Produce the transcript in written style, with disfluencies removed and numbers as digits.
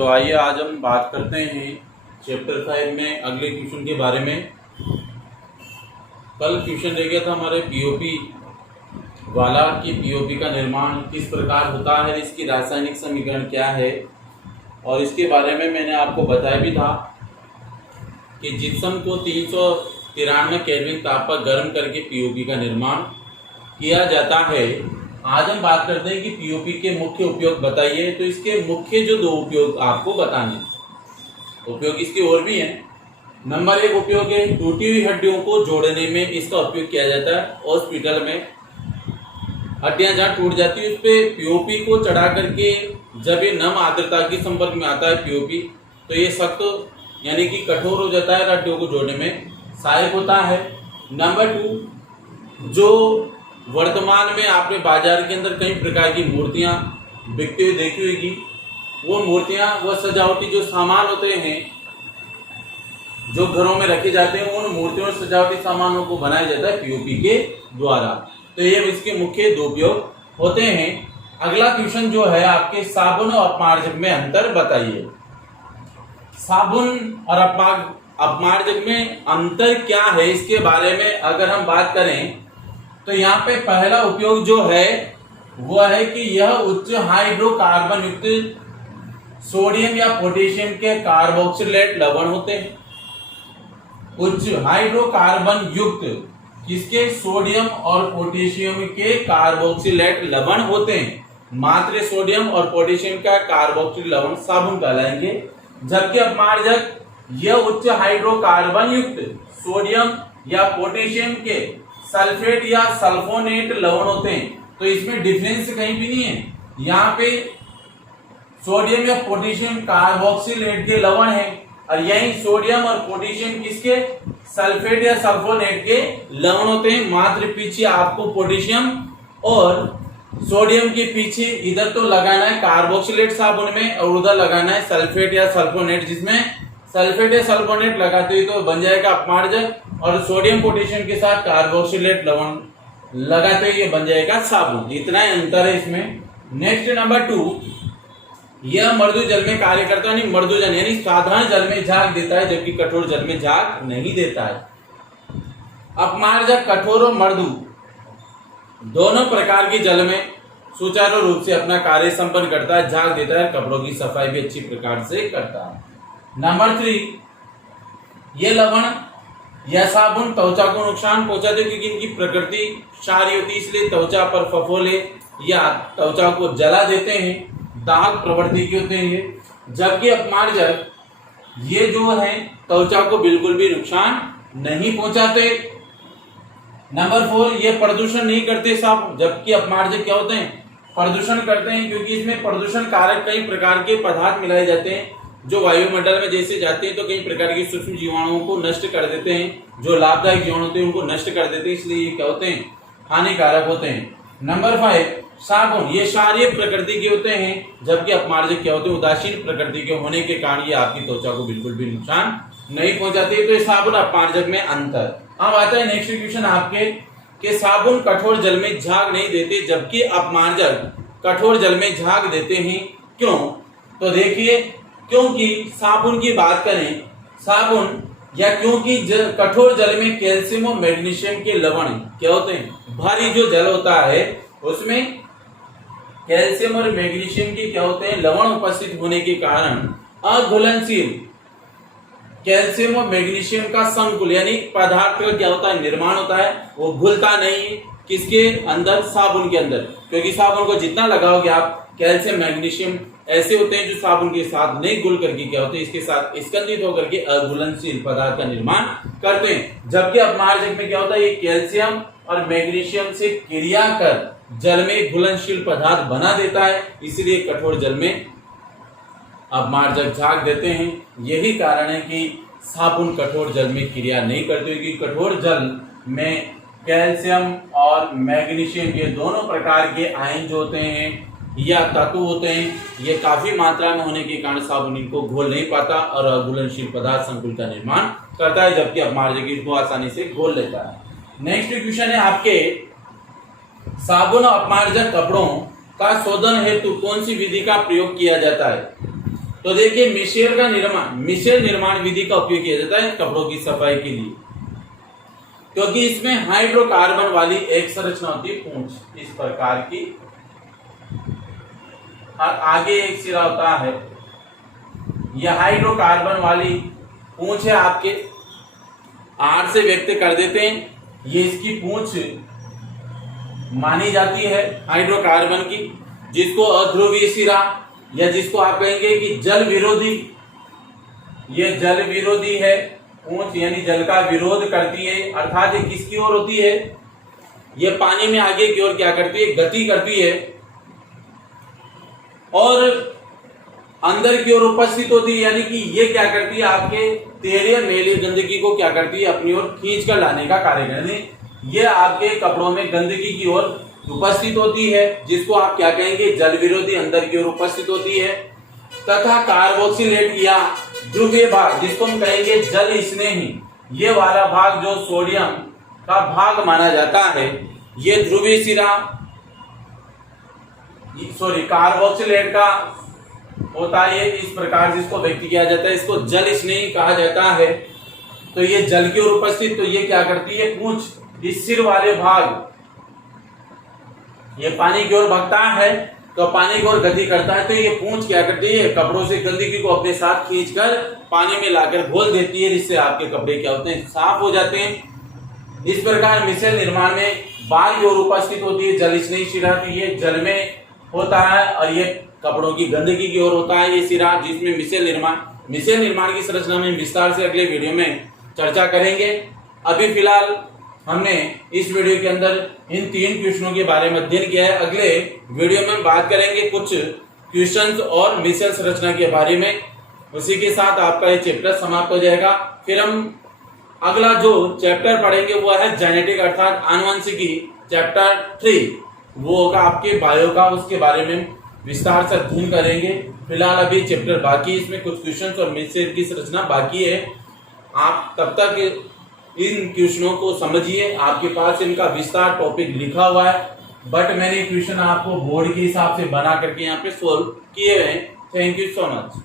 तो आइए आज हम बात करते हैं चैप्टर 5 में अगले क्वेश्चन के बारे में। कल क्वेश्चन रह गया था हमारे पीओपी वाला कि पीओपी का निर्माण किस प्रकार होता है, इसकी रासायनिक समीकरण क्या है, और इसके बारे में मैंने आपको बताया भी था कि जिप्सम को 393 केल्विन ताप पर गर्म करके पीओपी का निर्माण किया जाता है। आज हम बात करते हैं कि पीओपी के मुख्य उपयोग बताइए। तो इसके मुख्य जो 2 उपयोग आपको बताने, उपयोग इसके और भी हैं। नंबर 1 उपयोग है टूटी हुई हड्डियों को जोड़ने में इसका उपयोग किया जाता है। हॉस्पिटल में हड्डियां जहाँ टूट जाती है उस पर पीओपी को चढ़ा करके जब ये नम आर्द्रता के संपर्क में आता है पीओपी, तो ये सख्त यानी कि कठोर हो जाता है, हड्डियों को जोड़ने में सहायक होता है। नंबर 2, जो वर्तमान में आपने बाजार के अंदर कई प्रकार की मूर्तियां बिकती हुई देखी होगी, वो मूर्तियां वो सजावटी जो सामान होते हैं जो घरों में रखे जाते हैं, उन मूर्तियों और सजावटी सामानों को बनाया जाता है पीओपी के द्वारा। तो ये इसके मुख्य 2 उपयोग होते हैं। अगला क्वेश्चन जो है आपके साबुन और अपमार्जक में अंतर बताइए। साबुन और अपमार्जक में अंतर क्या है, इसके बारे में अगर हम बात करें तो यहाँ पे पहला उपयोग जो है वो है कि यह उच्च हाइड्रोकार्बन युक्त सोडियम या पोटेशियम के कार्बोक्सिलेट लवण होते हैं। उच्च हाइड्रोकार्बन युक्त किसके, सोडियम और पोटेशियम के कार्बोक्सिलेट लवण होते हैं। मात्र सोडियम और पोटेशियम का कार्बोक्सिल लवण साबुन कहलाएंगे। जबकि अपमार्जक यह उच्च हाइड्रोकार्बन युक्त सोडियम या पोटेशियम के सल्फेट या सल्फोनेट लवण होते हैं। तो इसमें डिफरेंस कहीं भी नहीं है। यहाँ पे सोडियम या पोटेशियम कार्बोक्सिलेट के लवण है और यही सोडियम और पोटेशियम किसके, सल्फेट या सल्फोनेट के लवण होते हैं। मात्र पीछे आपको पोटेशियम और सोडियम के पीछे इधर तो लगाना है कार्बोक्सिलेट साबुन में और उधर लगाना है सल्फेट या सल्फोनेट, जिसमें सल्फेट या सल्फोनेट लगाते ही तो बन जाएगा अपमार्जक, और सोडियम पोटेशियम के साथ कार्बोक्सिलेट लवण लगाते ही बन जाएगा साबुन। इतना ही अंतर है इसमें। नेक्स्ट नंबर 2, यह मृदु जल में कार्य करता है। मृदु जल यानी साधारण जल में झाग देता है, जबकि कठोर जल में झाग नहीं देता है। अपमार्जक कठोर और मृदु दोनों प्रकार के जल में सुचारू रूप से अपना कार्य संपन्न करता है, झाग देता है, कपड़ों की सफाई भी अच्छी प्रकार से करता है। नंबर 3, ये लवण यह साबुन त्वचा को नुकसान पहुंचाते हैं क्योंकि इनकी प्रकृति क्षारीय होती है, इसलिए त्वचा पर फफोले या त्वचा को जला देते हैं, दाग प्रवृत्ति के होते हैं ये। जबकि अपमार्जक ये जो है त्वचा को बिल्कुल भी नुकसान नहीं पहुंचाते। नंबर 4, ये प्रदूषण नहीं करते साबुन, जबकि अपमार्जक क्या होते हैं, प्रदूषण करते हैं, क्योंकि इसमें प्रदूषण कारक कई प्रकार के पदार्थ मिलाए जाते हैं जो वायुमंडल में जैसे जाते हैं तो कई प्रकार के सूक्ष्म जीवाणुओं को नष्ट कर देते हैं, जो लाभदायक जीवाणु होते हैं उनको नष्ट कर देते हैं, इसलिए ये क्या होते हैं, हानिकारक होते हैं। नंबर 5, साबुन ये क्षारीय प्रकृति के होते हैं, जबकि अपमार्जक क्या होते हैं, उदासीन प्रकृति के होने के कारण ये आपकी त्वचा को बिल्कुल भी नुकसान नहीं पहुंचाते। तो ये साबुन अपमार्जक में अंतर। अब आता है नेक्स्ट क्वेश्चन आपके कि साबुन कठोर जल में झाग नहीं देते, जबकि अपमार्जक कठोर जल में झाग देते हैं। क्यों? तो देखिए, क्योंकि साबुन की बात करें, साबुन या क्योंकि कठोर जल में कैल्शियम और मैग्नीशियम के लवण क्या होते हैं, भारी जो जल होता है उसमें कैल्शियम और मैग्नीशियम के क्या होते हैं, लवण उपस्थित होने के कारण अघुलनशील कैल्शियम और मैग्नीशियम का संकुल यानी पदार्थ का क्या होता है, निर्माण होता है, वो घुलता नहीं है किसके अंदर, साबुन के अंदर। क्योंकि साबुन को जितना लगाओगे आप, कैल्शियम मैग्नीशियम ऐसे होते हैं जो साबुन के साथ नहीं घुल करके क्या होते हैं, इसके साथ स्कंदित होकर के अघुलनशील पदार्थ का निर्माण करते हैं। जबकि अपमार्जक में क्या होता है, ये कैल्शियम और मैग्नीशियम से क्रिया कर जल में घुलनशील पदार्थ बना देता है, इसलिए कठोर जल में अपमार्जक झाग देते हैं। यही कारण है कि साबुन कठोर जल में क्रिया नहीं करते, क्योंकि कठोर जल में कैल्शियम और मैग्नीशियम के दोनों प्रकार के आयन जो होते हैं या तत्व होते हैं, ये काफी मात्रा में होने के कारण साबुन इनको घोल नहीं पाता और अघुलनशील पदार्थ संकुल का निर्माण करता है, जबकि अपमार्जक इसको आसानी से घोल लेता है। नेक्स्ट क्वेश्चन है आपके, साबुन और अपमार्जक कपड़ों का शोधन हेतु कौन सी विधि का प्रयोग किया जाता है। तो देखिए मिशेल निर्माण विधि का उपयोग किया जाता है कपड़ों की सफाई के लिए, क्योंकि इसमें हाइड्रोकार्बन वाली एक संरचना होती है पूंछ इस प्रकार की, और आगे एक सिरा होता है। यह हाइड्रोकार्बन वाली पूंछ है आपके, आर से व्यक्त कर देते हैं, ये इसकी पूंछ मानी जाती है हाइड्रोकार्बन की, जिसको अध्रुवीय सिरा या जिसको आप कहेंगे कि जल विरोधी, ये जल विरोधी है पूंछ, यानी जल का विरोध करती है, अर्थात ये किसकी ओर होती है, ये पानी में आगे की ओर क्या करती है, गति करती है, और अंदर की ओर उपस्थित होती है, यानी कि ये क्या करती है, आपके तेल या मैली गंदगी को क्या करती है, अपनी ओर खींच कर लाने का कार्य करती है। ये आपके कपड़ों में गंदगी की ओर उपस्थित होती है, जिसको आप क्या कहेंगे, जल विरोधी, अंदर की ओर उपस्थित होती है। तथा कार्बोक्सिलेट या ध्रुवीय भाग, जिसको हम कहेंगे जल स्नेही, ये वाला भाग जो सोडियम का भाग माना जाता है, ये ध्रुवीय सिरा कार्बोक्सिलेट का होता है, इस प्रकार जिसको व्यक्त किया जाता है, इसको जल स्नेही कहा जाता है। तो ये जल की ओर उपस्थित, तो ये क्या करती है, पूंछ, इस सिर वाले भाग, ये पानी की ओर भगता है, तो पानी की ओर गति करता है, तो ये पूंछ क्या करती है, कपड़ों से गंदगी को अपने साथ खींचकर पानी में लाकर घोल देती है, जिससे आपके कपड़े क्या होते हैं, साफ हो जाते हैं। इस प्रकार मिश्रण निर्माण में बाहर की ओर उपस्थित होती है जल स्नेही सिरा, तो ये जल में होता है, और ये कपड़ों की गंदगी की ओर होता है ये सिरा, जिसमें मिश्रण निर्माण की संरचना में विस्तार से अगले वीडियो में चर्चा करेंगे। अभी फिलहाल हमने इस वीडियो के अंदर इन 3 क्वेश्चनों के बारे में अध्ययन किया है। अगले वीडियो में हम बात करेंगे कुछ क्वेश्चंस और मिश्रण संरचना के बारे में। उसी के साथ आपका ये चैप्टर समाप्त हो जाएगा। फिर हम अगला जो चैप्टर पढ़ेंगे वो है जेनेटिक अर्थात आनुवंशिकी, चैप्टर 3, वो होगा आपके बायो का, उसके बारे में विस्तार से अध्ययन करेंगे। फिलहाल अभी चैप्टर बाकी, इसमें कुछ क्वेश्चंस और मिश्रण की संरचना बाकी है। आप तब तक इन क्वेश्चनों को समझिए, आपके पास इनका विस्तार टॉपिक लिखा हुआ है, बट मैंने क्वेश्चन आपको बोर्ड के हिसाब से बना करके यहाँ पे सोल्व किए हैं। Thank you so much.